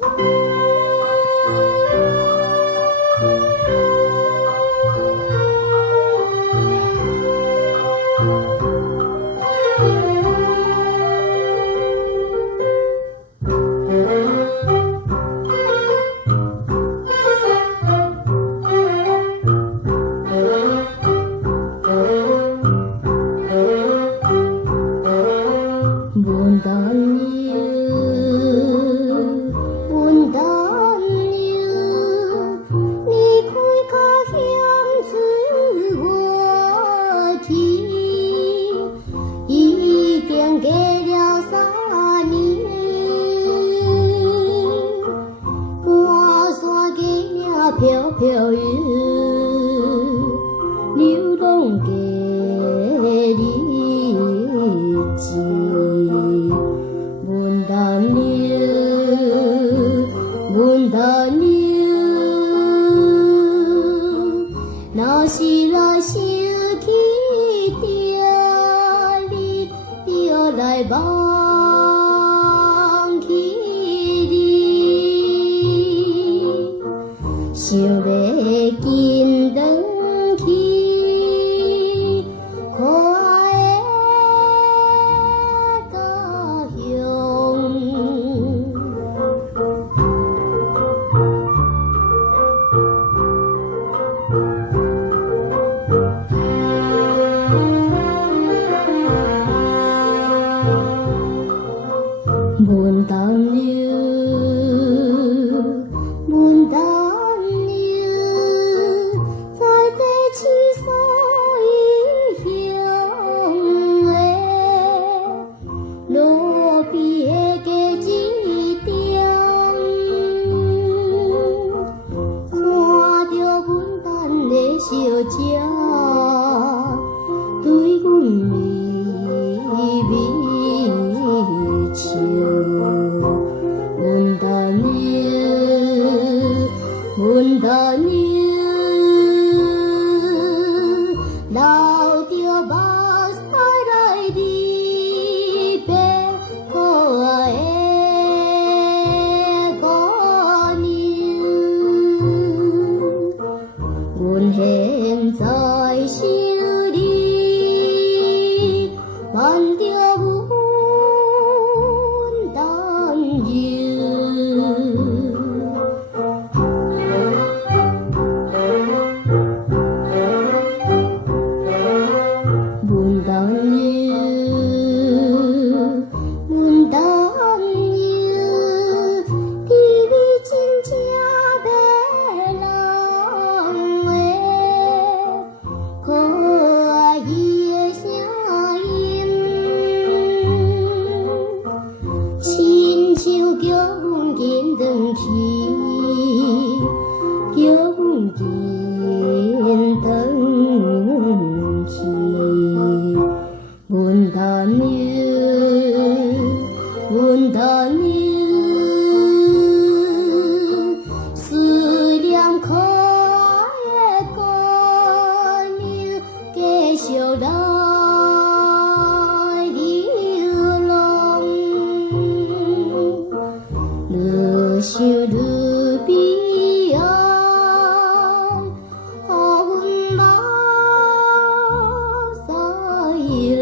问大牛，问大牛，你开脚向出我天，已经过了3年，半山过了飘飘雨，流浪过日子。问大牛，问大牛，若是来想起爹，你就来忘记你，想要紧转去。问大牛，问大牛，在这七彩乡的路边的街一点，看着阮等的小姐，对阮微微笑。问大牛，问大牛，流着目屎来离别可爱的姑娘，阮现在想你，挽着阮当牛。问大牛，问大牛，甜蜜真正迷人的，可爱伊的声音，亲像叫阮紧转去，叫阮紧转去。问大牛，问大牛，思念可爱的姑娘继续来流浪，愈想愈悲哀，予阮目屎流。